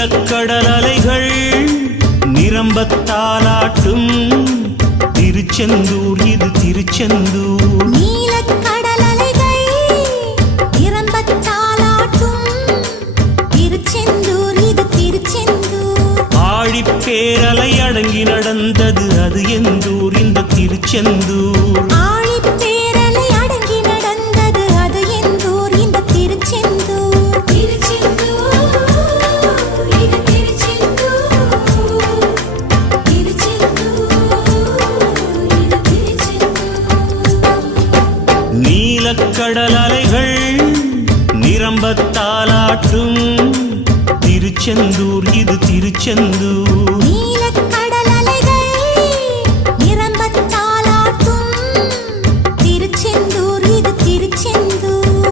நீலக்கடல் அலைகள் நிரம்பத்தாலாட்டும் திருச்செந்தூர் இது திருச்செந்தூர். நீலக்கடல் அலைகள் நிரம்பத்தாலாட்டும் திருச்செந்தூர் இது திருச்செந்தூர். ஆழிப்பேரலை அடங்கி நடந்தது அது எந்தூர் இந்த திருச்செந்தூர். ஆழிப்பேரலை அடங்கி நடந்தது அது எந்தூர் இந்த திருச்செந்தூர். திருச்செந்தூர் இது திருச்செந்தூர். திருச்செந்தூர் இது திருச்செந்தூர். நீலக்கடல் அலைகள் நிரம்பத்தாலாட்டும் திருச்செந்தூர் இது திருச்செந்தூர். நீலக்கடல்